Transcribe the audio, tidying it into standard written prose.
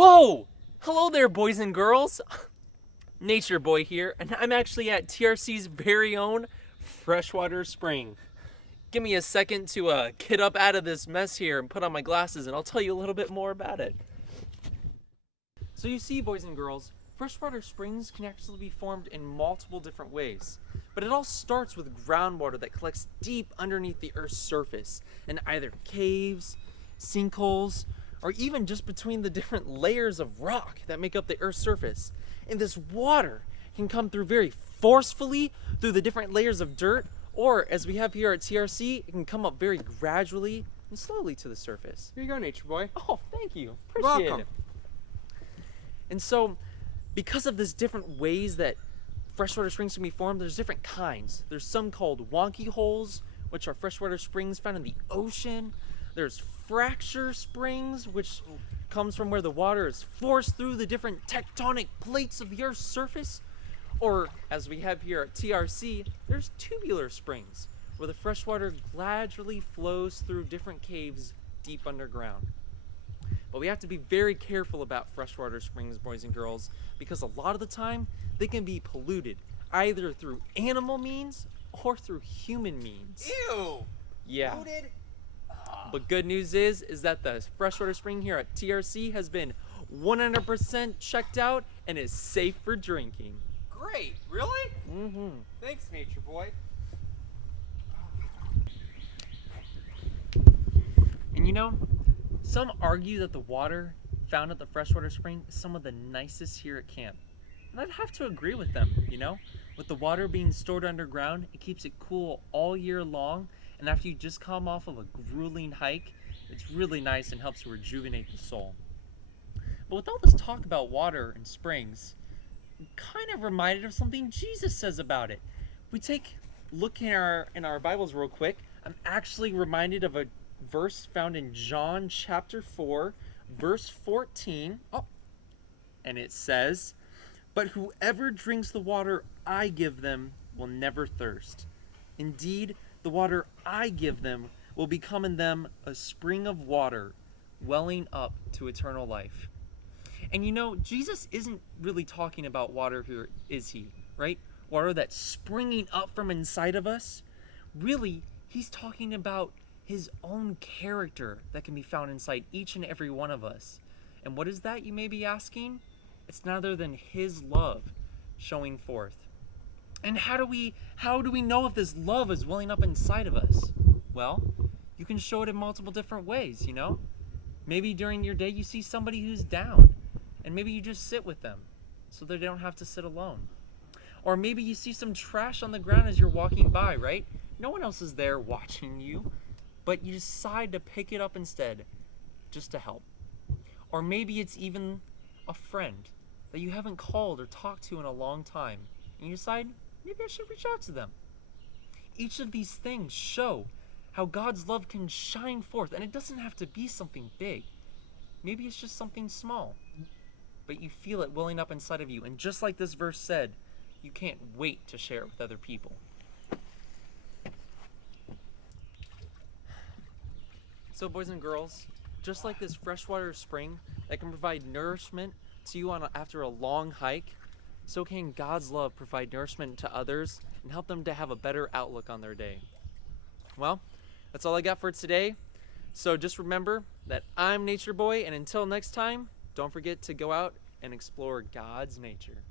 Whoa! Hello there, boys and girls. Nature Boy here, and I'm actually at TRC's very own Freshwater Spring. Give me a second to get up out of this mess here and put on my glasses, and I'll tell you a little bit more about it. So you see, boys and girls, freshwater springs can actually be formed in multiple different ways. But it all starts with groundwater that collects deep underneath the Earth's surface in either caves, sinkholes, or even just between the different layers of rock that make up the Earth's surface. And this water can come through very forcefully through the different layers of dirt, or as we have here at TRC, it can come up very gradually and slowly to the surface. Here you go, Nature Boy. Oh, thank you. Appreciate Welcome. it. And so, because of this different ways that freshwater springs can be formed, there's different kinds. There's some called wonky holes, which are freshwater springs found in the ocean. There's fracture springs, which comes from where the water is forced through the different tectonic plates of the Earth's surface. Or, as we have here at TRC, there's tubular springs, where the freshwater gradually flows through different caves deep underground. But we have to be very careful about freshwater springs, boys and girls, because a lot of the time they can be polluted, either through animal means or through human means. Ew! Yeah. Polluted? But good news is that the freshwater spring here at TRC has been 100% checked out and is safe for drinking. Great! Really? Mm-hmm. Thanks, Nature Boy. And you know, some argue that the water found at the freshwater spring is some of the nicest here at camp. And I'd have to agree with them, you know? With the water being stored underground, it keeps it cool all year long, and after you just come off of a grueling hike, it's really nice and helps to rejuvenate the soul. But with all this talk about water and springs, I'm kind of reminded of something Jesus says about it. If we take a look in our Bibles real quick, I'm actually reminded of a verse found in John chapter 4, verse 14. And it says, "But whoever drinks the water I give them will never thirst. Indeed, the water I give them will become in them a spring of water, welling up to eternal life." And you know, Jesus isn't really talking about water here, is he? Right? Water that's springing up from inside of us. Really, he's talking about his own character that can be found inside each and every one of us. And what is that, you may be asking? It's none other than his love showing forth. And how do we know if this love is welling up inside of us? Well, you can show it in multiple different ways, you know? Maybe during your day you see somebody who's down, and maybe you just sit with them so that they don't have to sit alone. Or maybe you see some trash on the ground as you're walking by, right? No one else is there watching you, but you decide to pick it up instead, just to help. Or maybe it's even a friend that you haven't called or talked to in a long time, and you decide, maybe I should reach out to them. Each of these things show how God's love can shine forth, and it doesn't have to be something big. Maybe it's just something small, but you feel it welling up inside of you, and just like this verse said, you can't wait to share it with other people. So boys and girls, just like this freshwater spring that can provide nourishment to you after a long hike, so can God's love provide nourishment to others and help them to have a better outlook on their day. Well, that's all I got for today. So just remember that I'm Nature Boy, and until next time, don't forget to go out and explore God's nature.